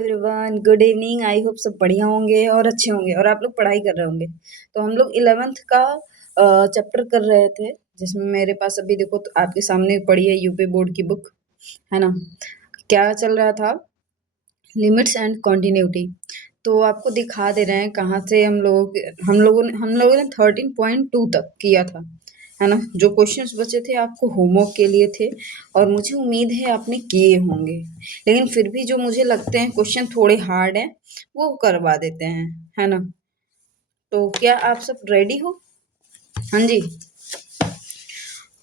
Everyone, good evening. I hope सब बढ़िया होंगे और अच्छे होंगे और आप लोग पढ़ाई कर रहे होंगे। तो हम लोग 11th का चैप्टर कर रहे थे, जिसमें मेरे पास अभी देखो तो आपके सामने पड़ी है यूपी बोर्ड की बुक, है ना। क्या चल रहा था? Limits and continuity. तो आपको दिखा दे रहे हैं कहाँ से हम लोगों ने 13.2 तक किया था, है ना। जो क्वेश्चंस बचे थे आपको होमवर्क के लिए थे और मुझे उम्मीद है आपने किए होंगे, लेकिन फिर भी जो मुझे लगते हैं क्वेश्चन थोड़े हार्ड हैं वो करवा देते हैं, है ना। तो क्या आप सब रेडी हो? हाँ जी,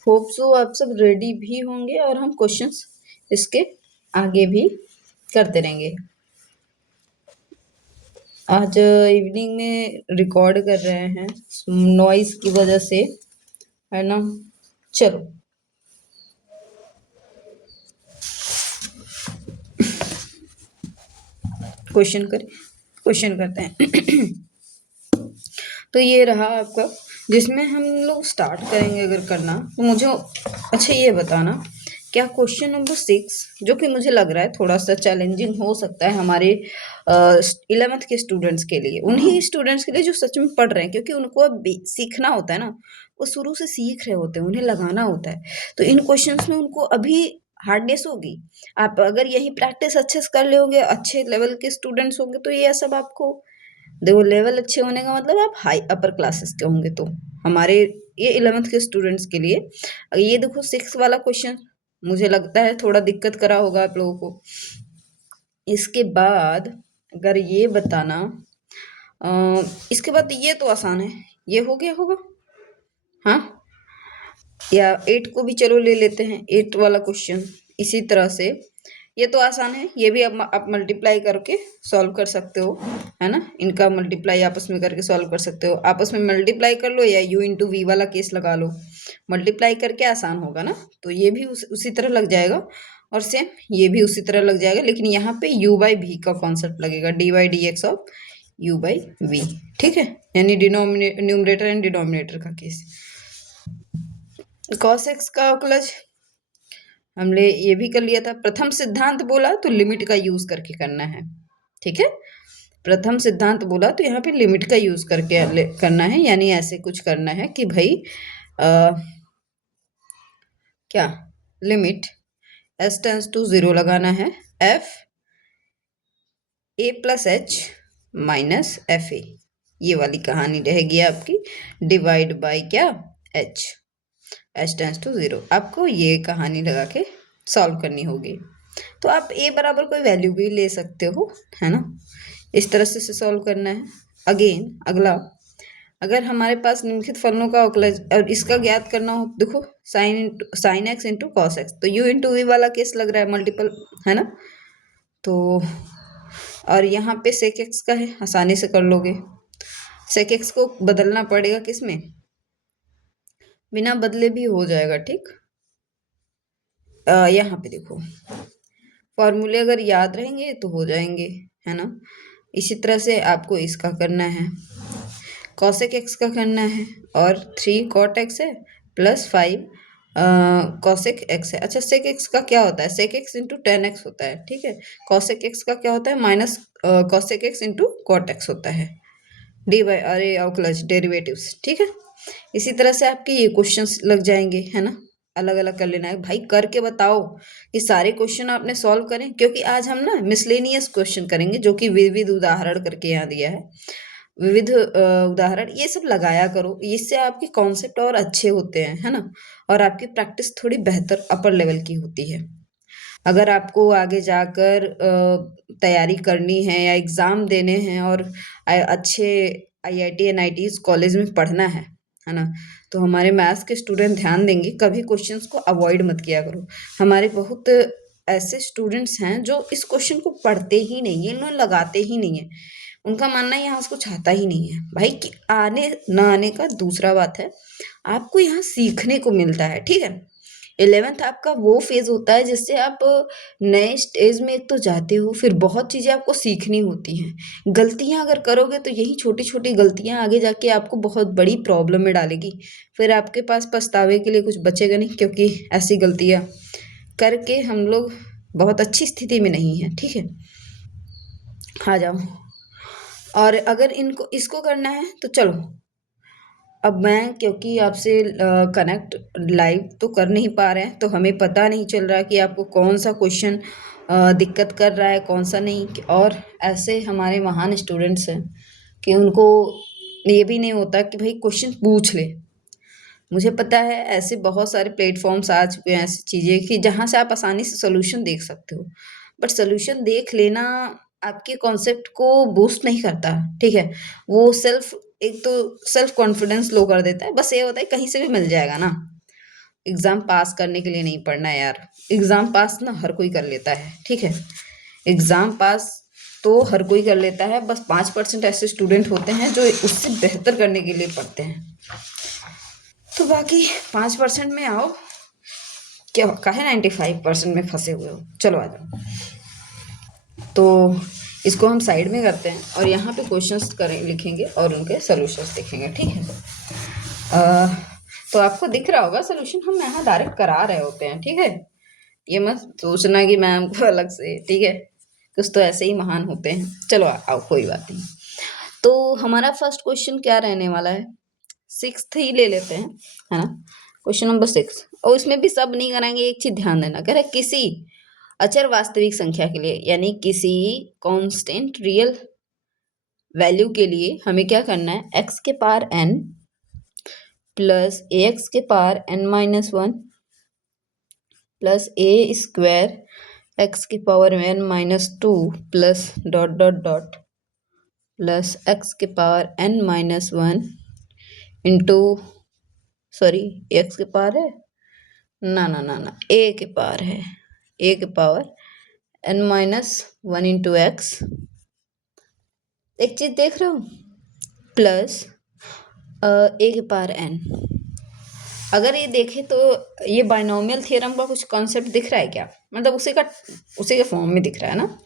होप सो आप सब रेडी भी होंगे और हम क्वेश्चंस इसके आगे भी करते रहेंगे। आज इवनिंग में रिकॉर्ड कर रहे हैं नॉइज की वजह से, है ना। चलो क्वेश्चन करते हैं। तो ये रहा आपका, जिसमें हम लोग स्टार्ट करेंगे अगर करना तो मुझे अच्छा ये बताना, क्या क्वेश्चन नंबर 6, जो कि मुझे लग रहा है थोड़ा सा चैलेंजिंग हो सकता है हमारे 11th के स्टूडेंट्स के लिए, उन्हीं स्टूडेंट्स के लिए जो सच में पढ़ रहे हैं, क्योंकि उनको अब सीखना होता है ना। वो शुरू से सीख रहे होते हैं, उन्हें लगाना होता है। तो इन क्वेश्चंस में उनको अभी हार्डनेस होगी। आप अगर यही प्रैक्टिस अच्छे से कर लोगे, अच्छे लेवल के स्टूडेंट्स होंगे, तो ये सब आपको देखो, लेवल अच्छे होने का मतलब आप हाई अपर क्लासेस के होंगे। तो हमारे ये 11th के स्टूडेंट्स के लिए ये देखो 6 वाला क्वेश्चन मुझे लगता है थोड़ा दिक्कत करा होगा आप लोगों को। इसके बाद अगर ये बताना, इसके बाद ये तो आसान है, ये हो गया होगा, हाँ। या 8 को भी चलो ले लेते हैं, 8 वाला क्वेश्चन इसी तरह से, ये तो आसान है, ये भी आप मल्टीप्लाई करके सॉल्व कर सकते हो, है ना। इनका मल्टीप्लाई आपस में करके सॉल्व कर सकते हो, आपस में मल्टीप्लाई कर लो या u इंटू वी वाला केस लगा लो, मल्टीप्लाई करके आसान होगा ना। तो ये भी उसी तरह लग जाएगा और सेम ये भी उसी तरह लग जाएगा, लेकिन यहाँ पे u बाई वी का कॉन्सेप्ट लगेगा, D Y D X of u by V, ठीक है, यानी न्यूमरेटर एंड डिनोमिनेटर का केस। कॉस एक्स का अवकलज हमने ये भी कर लिया था। प्रथम सिद्धांत बोला तो लिमिट का यूज करके करना है, ठीक है। प्रथम सिद्धांत बोला तो यहाँ पे लिमिट का यूज करके करना है, यानी ऐसे कुछ करना है कि भाई क्या लिमिट s टेंस टू 0 लगाना है, f a plus H minus F A, ये वाली कहानी रहेगी आपकी, डिवाइड बाय क्या h टेंस टू 0। आपको ये कहानी लगा के सॉल्व करनी होगी। तो आप a बराबर कोई वैल्यू भी ले सकते हो, है ना। इस तरह से सॉल्व करना है। अगेन अगला, अगर हमारे पास निम्नलिखित फलनों का अवकलज और इसका ज्ञात करना हो, देखो sine x into cos x, तो u इंटू वी वाला केस लग रहा है मल्टीपल, है ना। तो और यहाँ पे सेक एक्स का है, आसानी से कर लोगे। सेक एक्स को बदलना पड़ेगा किसमें, बिना बदले भी हो जाएगा, ठीक। यहाँ पे देखो फॉर्मूले अगर याद रहेंगे तो हो जाएंगे, है ना। इसी तरह से आपको इसका करना है, कॉसेक एक्स का करना है, और 3 कॉट एक्स है प्लस 5 कॉसेक एक्स है। अच्छा, सेक एक्स का क्या होता है, सेक एक्स इंटू 10x होता है, ठीक है। कॉसेक एक्स का क्या होता है, minus cosec X into cot X होता है, डी बाई अरे अवकलज डेरिवेटिव्स, ठीक है। इसी तरह से आपके ये क्वेश्चंस लग जाएंगे, है ना। अलग अलग कर लेना है भाई, करके बताओ कि सारे क्वेश्चन आपने सॉल्व करें, क्योंकि आज हम ना मिसलेनियस क्वेश्चन करेंगे, जो कि विविध उदाहरण करके यहाँ दिया है। विविध उदाहरण ये सब लगाया करो, इससे आपके कॉन्सेप्ट और अच्छे होते हैं, है ना। और आपकी प्रैक्टिस थोड़ी बेहतर अपर लेवल की होती है। अगर आपको आगे जाकर तैयारी करनी है या एग्ज़ाम देने हैं और अच्छे आईआईटी एनआईटीज़ कॉलेज में पढ़ना है ना, तो हमारे मैथ्स के स्टूडेंट ध्यान देंगे, कभी क्वेश्चंस को अवॉइड मत किया करो। हमारे बहुत ऐसे स्टूडेंट्स हैं जो इस क्वेश्चन को पढ़ते ही नहीं है, इन्हें लगाते ही नहीं है, उनका मानना है यहाँ कुछ आता ही नहीं है। भाई कि आने ना आने का दूसरा बात है, आपको यहाँ सीखने को मिलता है, ठीक है। 11th आपका वो फेज होता है जिससे आप नए स्टेज में एक तो जाते हो, फिर बहुत चीज़ें आपको सीखनी होती हैं। गलतियां अगर करोगे तो यही छोटी छोटी गलतियां आगे जाके आपको बहुत बड़ी प्रॉब्लम में डालेगी, फिर आपके पास पछतावे के लिए कुछ बचेगा नहीं, क्योंकि ऐसी गलतियां करके हम लोग बहुत अच्छी स्थिति में नहीं है, ठीक है। आ जाओ। और अगर इनको इसको करना है तो चलो, अब मैं क्योंकि आपसे कनेक्ट लाइव तो कर नहीं पा रहे हैं, तो हमें पता नहीं चल रहा कि आपको कौन सा क्वेश्चन दिक्कत कर रहा है, कौन सा नहीं। और ऐसे हमारे महान स्टूडेंट्स हैं कि उनको ये भी नहीं होता कि भाई क्वेश्चन पूछ ले। मुझे पता है ऐसे बहुत सारे प्लेटफॉर्म्स आ चुके हैं, ऐसी चीज़ें कि जहाँ से आप आसानी से सोल्यूशन देख सकते हो, बट सोल्यूशन देख लेना आपके कॉन्सेप्ट को बूस्ट नहीं करता, ठीक है। वो एक तो सेल्फ कॉन्फिडेंस लो कर देता है। बस ये होता है कहीं से भी मिल जाएगा ना। एग्ज़ाम पास करने के लिए नहीं पढ़ना है यार। एग्ज़ाम पास ना हर कोई कर लेता है, ठीक है। एग्ज़ाम पास तो हर कोई कर लेता है, बस 5% ऐसे स्टूडेंट होते हैं जो उससे बेहतर करने के लिए पढ़ते हैं। तो बाकी 5% में आओ, क्या काहे 95% में फंसे हुए हो, चलो आ जाओ। तो इसको हम साइड में करते हैं और यहाँ पे क्वेश्चंस करें लिखेंगे और उनके सॉल्यूशंस देखेंगे, ठीक है। अ, तो आपको दिख रहा होगा सॉल्यूशन हम यहाँ डायरेक्ट करा रहे होते हैं, ठीक है। ये मत सोचना कि मैम को अलग से, ठीक है। कुछ तो ऐसे ही महान होते हैं। चलो आओ, कोई बात नहीं। तो हमारा फर्स्ट क्वेश्चन क्या रहने वाला है, 6th ही ले लेते हैं, है ना। क्वेश्चन नंबर 6, और इसमें भी सब नहीं कराएंगे। एक चीज ध्यान देना, कह रहे किसी अचर वास्तविक संख्या के लिए, यानी किसी कांस्टेंट रियल वैल्यू के लिए हमें क्या करना है, x के पावर n प्लस ax के power n-1 plus a square x के power n-2 plus dot dot dot plus x के power n-1 into, sorry x के पावर है ना ना ना ना, a के पावर है, a के पावर n-1 इंटू एक्स। एक चीज देख रहे हो, प्लस a के पावर n। अगर ये देखें तो ये बाइनोमियल थ्योरम का कुछ कॉन्सेप्ट दिख रहा है क्या, मतलब उसी के फॉर्म में दिख रहा है ना।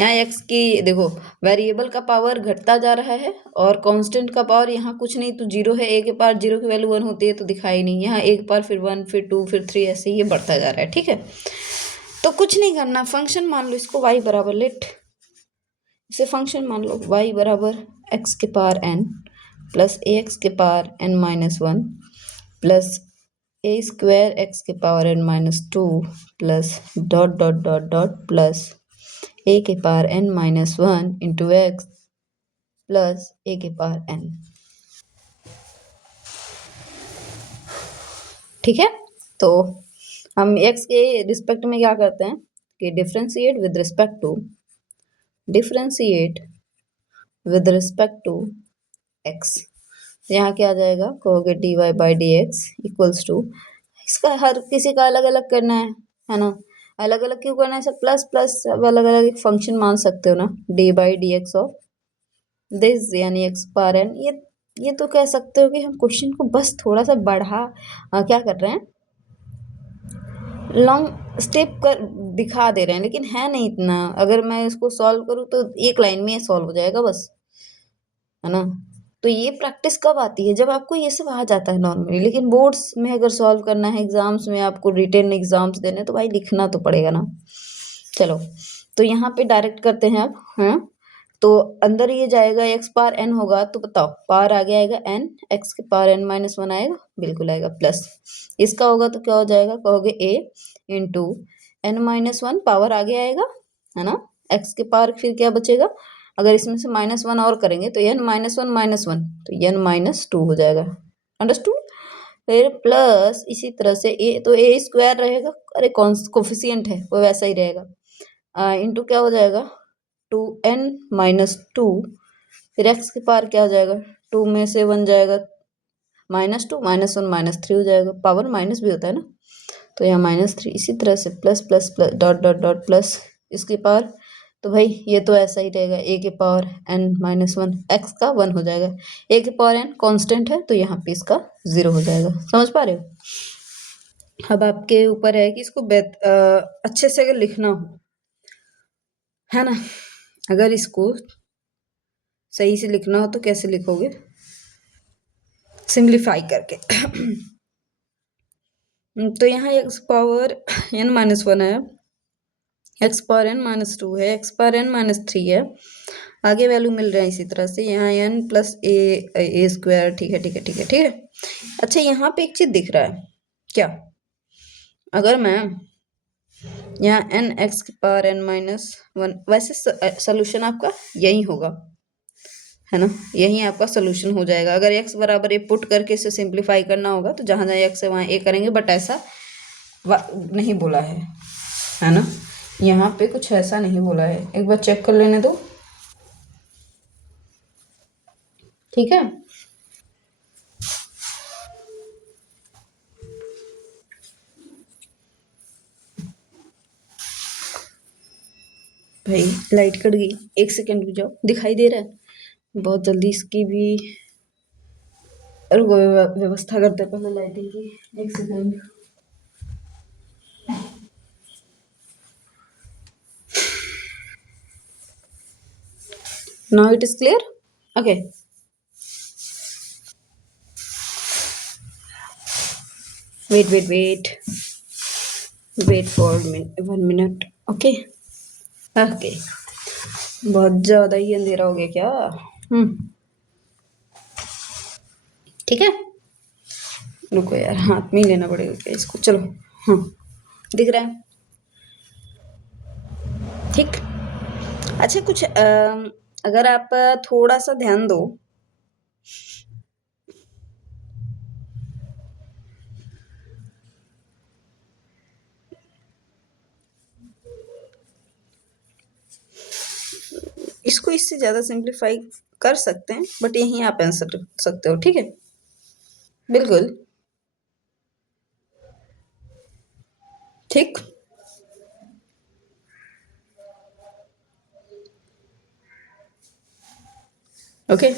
यहाँ एक्स की देखो, वेरिएबल का पावर घटता जा रहा है और कांस्टेंट का पावर यहाँ कुछ नहीं तो जीरो है। ए के पावर जीरो की वैल्यू 1 होती है तो दिखाई नहीं, यहाँ ए के पावर फिर 1 फिर 2 फिर 3 ऐसे ही ये बढ़ता जा रहा है, ठीक है। तो कुछ नहीं करना, फंक्शन मान लो इसको y बराबर लेट, इसे फंक्शन मान लो y बराबर x के power n plus A X के power n-1 plus A square X के power n-2 plus dot dot dot dot plus A के power n-1 into X plus A के पावर n, ठीक है। तो हम x के रिस्पेक्ट में क्या करते हैं कि differentiate with respect to x। यहाँ क्या आ जाएगा, कहोगे dy by D X equals to, इसका हर किसी का अलग अलग करना है ना। अलग अलग क्यों करना है, सब प्लस प्लस सब अलग अलग एक फंक्शन मान सकते हो ना, D by D X of this यानी एक्स पावर एन। ये तो कह सकते हो कि हम क्वेश्चन को बस थोड़ा सा क्या कर रहे हैं, लॉन्ग स्टेप कर दिखा दे रहे हैं, लेकिन है नहीं इतना। अगर मैं इसको सॉल्व करूँ तो एक लाइन में सॉल्व हो जाएगा बस, है ना। तो ये प्रैक्टिस कब आती है, जब आपको ये सब आ जाता है नॉर्मली। लेकिन बोर्ड्स में अगर सॉल्व करना है, एग्जाम्स में आपको रिटन एग्जाम्स देने, तो भाई लिखना तो पड़ेगा ना। चलो, तो यहाँ पे डायरेक्ट करते हैं अब, हाँ। तो अंदर ये जाएगा, एक्स पावर एन होगा तो बताओ पावर आगे आएगा एन, एक्स के पावर n-1 आएगा, बिल्कुल आएगा, प्लस इसका होगा तो क्या हो जाएगा, कहोगे ए इंटू n-1 पावर आगे आएगा, है ना। एक्स के पावर फिर क्या बचेगा, अगर इसमें से -1 और करेंगे तो n-1 तो n-2 हो जाएगा, अंडरस्टूड। फिर प्लस इसी तरह से ए, तो ए स्क्वायर रहेगा, अरे कौन कोफिशिएंट है वो वैसा ही रहेगा, इंटू क्या हो जाएगा 2n-2, फिर एक्स के पावर क्या हो जाएगा, 2 में से 1 जाएगा, -2 -1 -3 हो जाएगा, पावर माइनस भी होता है ना, तो यहाँ -3। इसी तरह से plus plus plus dot dot dot plus इसकी पावर, तो भाई ये तो ऐसा ही रहेगा, ए के पावर n-1 एक्स का 1 हो जाएगा, ए के पावर n कांस्टेंट है तो यहाँ पे इसका 0 हो जाएगा। समझ पा रहे हो। अब आपके ऊपर है कि इसको अच्छे से अगर लिखना हो, है ना। अगर इसको सही से लिखना हो तो कैसे लिखोगे, सिंप्लीफाई करके। तो यहाँ एक्स पावर n-1 है, एक्स पावर n-2 है, एक्स पावर n-3 है, आगे वैल्यू मिल रहा है इसी तरह से, यहाँ n प्लस ए स्क्वायर। ठीक है, ठीक है, ठीक है, ठीक है। अच्छा, यहाँ पे एक चीज दिख रहा है क्या, अगर मैं यहाँ एन एक्स की पावर n माइनस वन, वैसे सोल्यूशन आपका यही होगा, है ना, यही आपका सोल्यूशन हो जाएगा। अगर x बराबर ए पुट करके इसे सिंप्लीफाई करना होगा तो जहाँ जहाँ x है वहाँ a करेंगे, बट ऐसा नहीं बोला है ना, यहाँ पे कुछ ऐसा नहीं बोला है। एक बार चेक कर लेने दो, ठीक है। भाई लाइट कट गई, एक सेकंड रुक जाओ, दिखाई दे रहा है बहुत जल्दी इसकी भी, रुको व्यवस्था करते हैं पहले लाइटिंग की, एक second. Now it is clear, okay. Wait for 1 minute, okay okay. बहुत ज्यादा ही अंधेरा हो गया क्या? ठीक है, रुको यार, हाथ में ही लेना पड़ेगा क्या इसको, चलो। हाँ, दिख रहा है, ठीक। अच्छा, कुछ अगर आप थोड़ा सा ध्यान दो, इसको इससे ज्यादा सिंप्लीफाई कर सकते हैं, बट यहीं आप आंसर सकते हो, ठीक है, बिल्कुल ठीक। ओके,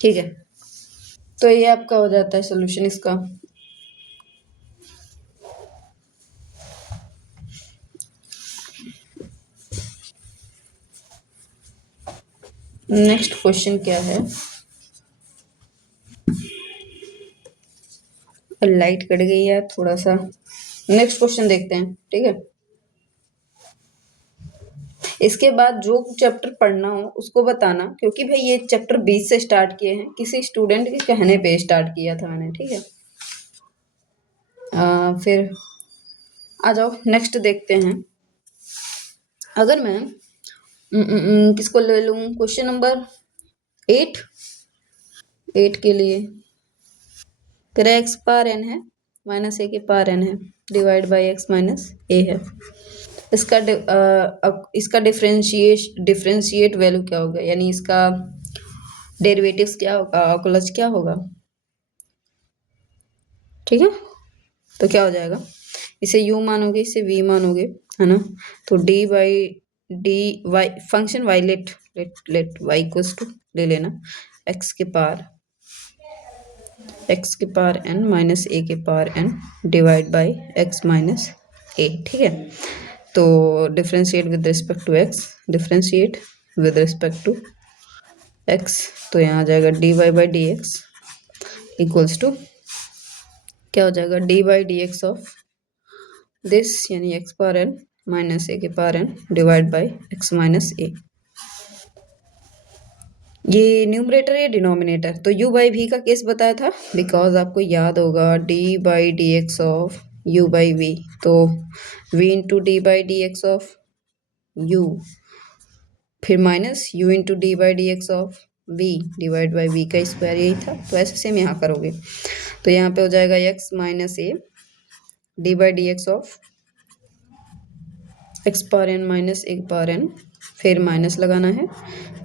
ठीक है, तो ये आपका हो जाता है सोल्यूशन इसका। नेक्स्ट क्वेश्चन क्या है, लाइट कट गई है थोड़ा सा, नेक्स्ट क्वेश्चन देखते हैं, ठीक है। इसके बाद जो चैप्टर पढ़ना हो उसको बताना, क्योंकि भाई ये चैप्टर 20 से स्टार्ट किए हैं, किसी स्टूडेंट के कहने पे स्टार्ट किया था मैंने, ठीक है। फिर आ जाओ नेक्स्ट देखते हैं। अगर मैं किसको ले लूँ, क्वेश्चन नंबर 8 के लिए, तेरा एक्स पावर एन है माइनस ए के पावर एन है, डिवाइड बाई एक्स माइनस ए है। इसका डिफरेंशिएट वैल्यू क्या होगा, यानी इसका डेरिवेटिव्स क्या होगा, ऑकुलस क्या होगा, ठीक है। तो क्या हो जाएगा, इसे u मानोगे, इसे v मानोगे, है ना, तो D by D Y function Y let Y equals to ले लेना x के पावर n माइनस ए के power n divide by x minus A, ठीक है। तो differentiate with respect to x, differentiate with respect to x, तो यहाँ आ जाएगा D Y by D X equals to क्या हो जाएगा, D by D X of this, यानी x power n minus A के power n divide by x minus A. ये न्यूमरेटर या डिनोमिनेटर, तो u बाई v का केस बताया था, बिकॉज आपको याद होगा d by D X of u by v, तो v into D by D X of u, फिर minus u into D by D X of v divide by v का square, यही था। तो ऐसे सेम यहाँ करोगे, तो यहाँ पे हो जाएगा x minus A D by D X of X power N minus A power N, फिर माइनस लगाना है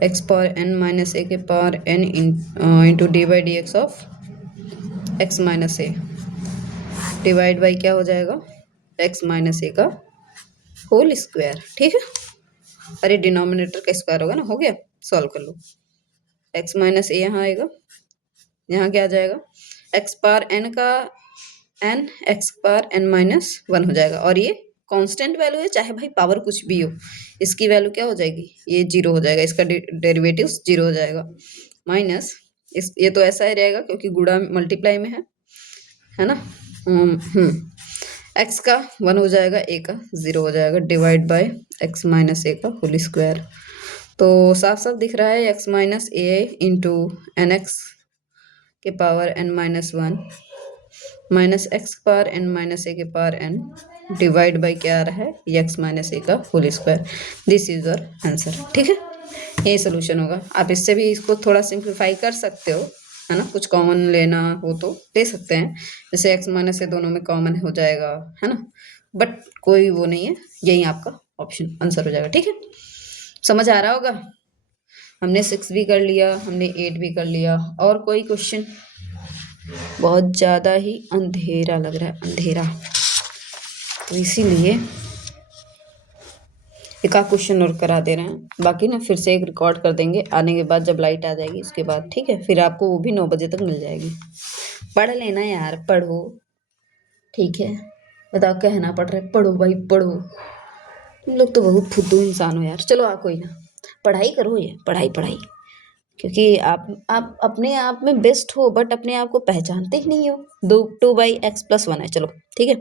X power N minus A के power N into D by D X of X minus A divide by क्या हो जाएगा, x minus A का whole square, ठीक है। अरे डिनोमिनेटर का स्क्वायर होगा ना, हो गया, सॉल्व कर लो। एक्स माइनस ए यहाँ आएगा, यहाँ क्या आ जाएगा, एक्स पावर एन का N X power N minus 1 हो जाएगा, और ये कांस्टेंट वैल्यू है, चाहे भाई पावर कुछ भी हो, इसकी वैल्यू क्या हो जाएगी, ये 0 हो जाएगा, इसका डेरिवेटिव 0 हो जाएगा, माइनस ये तो ऐसा ही रहेगा क्योंकि गुणा मल्टीप्लाई में है ना। एक्स का 1 हो जाएगा, ए का 0 हो जाएगा, divide by X minus A का होल स्क्वायर। तो साफ साफ दिख रहा है X minus A into N X के power n minus one minus X power n minus A के पावर n डिवाइड बाई क्या आ रहा है एक्स माइनस ए का whole square. This is your answer. ठीक है, यही सोल्यूशन होगा। आप इससे भी इसको थोड़ा सिंप्लीफाई कर सकते हो, है ना, कुछ कॉमन लेना हो तो ले सकते हैं, जैसे एक्स माइनस ए दोनों में कॉमन हो जाएगा, है ना, बट कोई वो नहीं है, यही आपका ऑप्शन आंसर हो जाएगा। ठीक है, समझ आ रहा होगा। हमने 6 भी कर लिया, हमने 8 भी कर लिया। और कोई क्वेश्चन? बहुत ज़्यादा ही अंधेरा लग रहा है, अंधेरा, तो इसीलिए एक आध क्वेश्चन और करा दे रहे हैं, बाकी ना फिर से एक रिकॉर्ड कर देंगे आने के बाद, जब लाइट आ जाएगी उसके बाद। ठीक है, फिर आपको वो भी 9 बजे तक मिल जाएगी। पढ़ लेना यार, पढ़ो। ठीक है, बताओ कहना पड़ रहा है, पढ़ो भाई पढ़ो। तुम लोग तो बहुत फुद्दू इंसान हो यार। चलो कोई ना, पढ़ाई करो, ये पढ़ाई पढ़ाई, क्योंकि आप अपने आप में बेस्ट हो, बट अपने आप को पहचानते ही नहीं हो। 2/x+1 है, चलो ठीक है।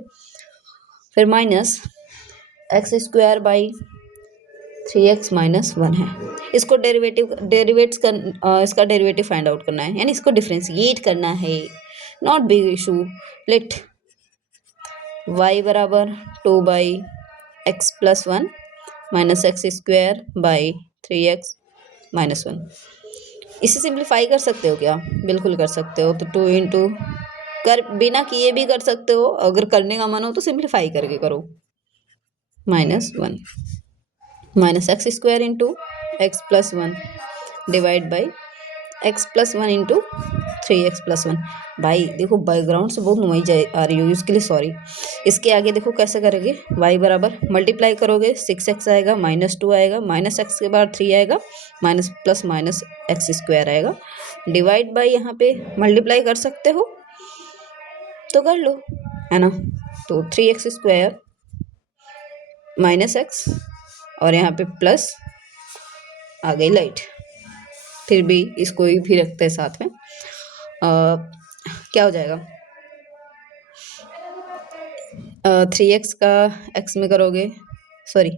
फिर minus X square by 3x minus 1 है। इसको इसका डेरिवेटिव फाइंड आउट करना है, यानी इसको डिफ्रेंशिएट करना है। Not big issue. Let y बराबर 2/x+1 minus X square by 3x minus 1। इसे सिंप्लीफाई कर सकते हो क्या? बिल्कुल कर सकते हो। तो 2 इंटू कर, बिना किए भी कर सकते हो, अगर करने का मन हो तो सिंप्लीफाई करके करो। -1 minus X square into x+1 divide by x+1 into 3x+1। भाई देखो बैकग्राउंड से बहुत नॉइज आ रही होगी, उसके लिए सॉरी। इसके आगे देखो कैसे करोगे, y बराबर मल्टीप्लाई करोगे 6x आएगा, -2 आएगा, माइनस एक्स के बाद 3 आएगा, minus plus minus X square आएगा, डिवाइड बाई यहाँ पे मल्टीप्लाई कर सकते हो तो कर लो, है ना। तो 3x स्क्वायर माइनस एक्स और यहाँ पे प्लस आ गई लाइट, फिर भी इसको भी रखते हैं साथ में। क्या हो जाएगा, 3x का x में करोगे, सॉरी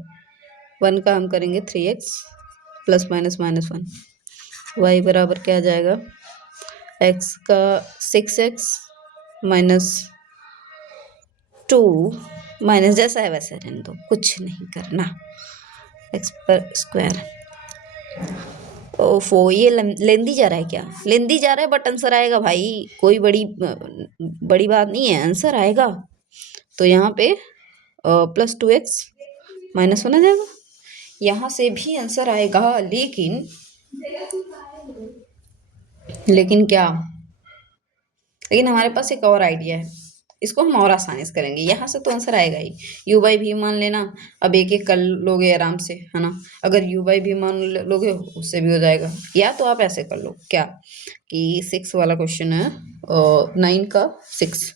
1 का हम करेंगे 3x प्लस माइनस -1। y बराबर क्या आ जाएगा, x का 6x माइनस 2 माइनस जैसा है वैसे रहने दो, कुछ नहीं करना, x पर स्क्वायर। ओफो, ये लेंदी जा रहा है क्या? लेंदी जा रहा है, बट आंसर आएगा भाई, कोई बड़ी बात नहीं है, आंसर आएगा। तो यहाँ पे +2x -1 आ जाएगा, यहाँ से भी आंसर आएगा। लेकिन क्या, लेकिन हमारे पास एक और आइडिया है, इसको हम और आसानी से करेंगे। यहाँ से तो आंसर आएगा ही, u/v मान लेना। अब एक एक कर लोगे आराम से, है ना। अगर u/v मान लोगे उससे भी हो जाएगा, या तो आप ऐसे कर लो क्या कि 6 वाला क्वेश्चन है, 9 का 6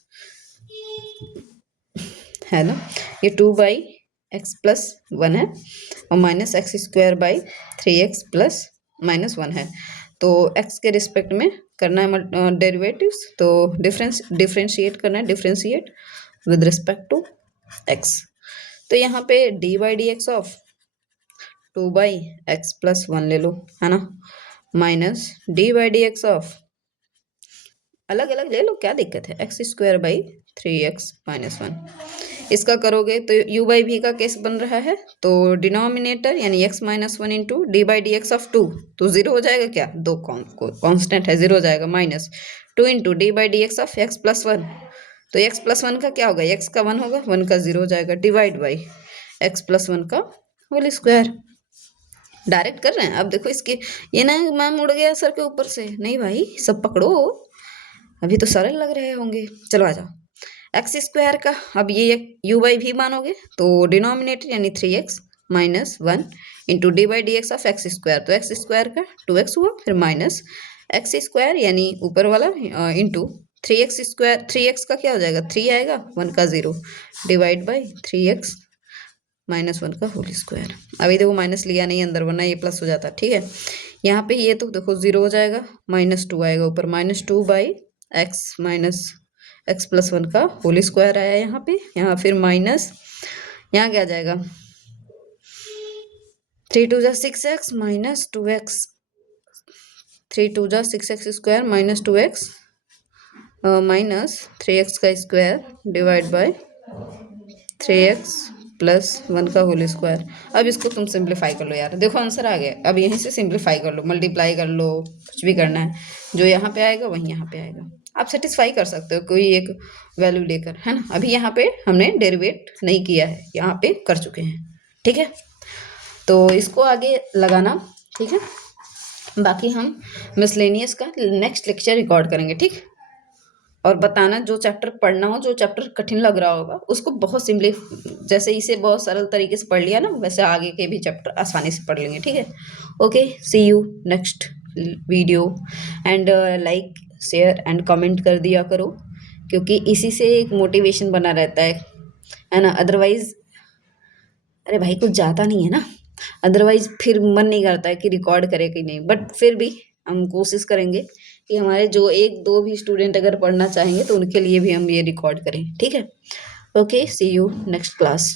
है ना, ये 2/x+1 है और minus X square by 3x plus -1 है। तो x के रिस्पेक्ट में करना है डेरिवेटिव्स, तो डिफ्रेंशिएट करना है, differentiate with respect to x। तो यहाँ पे d/dx ऑफ 2/x+1 ले लो, है ना, माइनस d/dx ऑफ अलग अलग ले लो, क्या दिक्कत है, x square by 3x minus 1। इसका करोगे तो u/v का केस बन रहा है, तो डिनोमिनेटर यानी x -1 इंटू d/dx ऑफ 2, तो 0 हो जाएगा क्या, दो कांस्टेंट है, 0 हो जाएगा, -2 इंटू d/dx ऑफ x+1, तो x+1 का क्या होगा, x का 1 होगा, 1 का 0 हो जाएगा, डिवाइड बाई x+1 का होल स्क्वायर। डायरेक्ट कर रहे हैं। अब देखो इसके, ये ना मैम उड़ गया सर के ऊपर से, नहीं भाई सब पकड़ो, अभी तो सरल लग रहे होंगे। चलो आ जाओ, एक्स स्क्वायर का अब ये u/v मानोगे तो डिनोमिनेटर यानी 3x -1 into d/dx of x square, तो एक्स स्क्वायर का 2x हुआ, फिर माइनस एक्स स्क्वायर यानी ऊपर वाला इंटू 3x स्क्वायर, 3x का क्या हो जाएगा, 3 आएगा, 1 का 0 डिवाइड बाई 3x -1 का होल स्क्वायर। अभी देखो माइनस लिया नहीं अंदर, वरना ये प्लस हो जाता, ठीक है। यहाँ पे ये तो देखो 0 हो जाएगा, -2 आएगा ऊपर, -2 बाई एक्स माइनस x+1 का होल स्क्वायर आया यहाँ पे, यहाँ फिर माइनस, यहाँ क्या आ जाएगा 3 2 जा 6x माइनस 2x, 3 2 जा 6x square minus 2x minus 3x का square divide by 3x plus 1 का होल स्क्वायर। अब इसको तुम सिंप्लीफाई कर लो यार, देखो आंसर आ गया। अब यहीं से सिंप्लीफाई कर लो, मल्टीप्लाई कर लो, कुछ भी करना है, जो यहाँ पे आएगा वही यहाँ पे आएगा। आप सेटिस्फाई कर सकते हो कोई एक वैल्यू लेकर, है ना। अभी यहाँ पे हमने डेरिवेट नहीं किया है, यहाँ पे कर चुके हैं, ठीक है। तो इसको आगे लगाना, ठीक है। बाकी हम मिसलेनियस का नेक्स्ट लेक्चर रिकॉर्ड करेंगे, ठीक। और बताना जो चैप्टर पढ़ना हो, जो चैप्टर कठिन लग रहा होगा उसको बहुत सिंपली, जैसे इसे बहुत सरल तरीके से पढ़ लिया ना, वैसे आगे के भी चैप्टर आसानी से पढ़ लेंगे, ठीक है। Okay, see you next video and like share and comment कर दिया करो, क्योंकि इसी से एक मोटिवेशन बना रहता है ना। अदरवाइज अरे भाई कुछ जाता नहीं है ना, अदरवाइज फिर मन नहीं करता है कि रिकॉर्ड करे कि नहीं। बट फिर भी हम कोशिश करेंगे कि हमारे जो एक दो भी स्टूडेंट अगर पढ़ना चाहेंगे तो उनके लिए भी हम ये रिकॉर्ड करें, ठीक है। Okay, see you next class.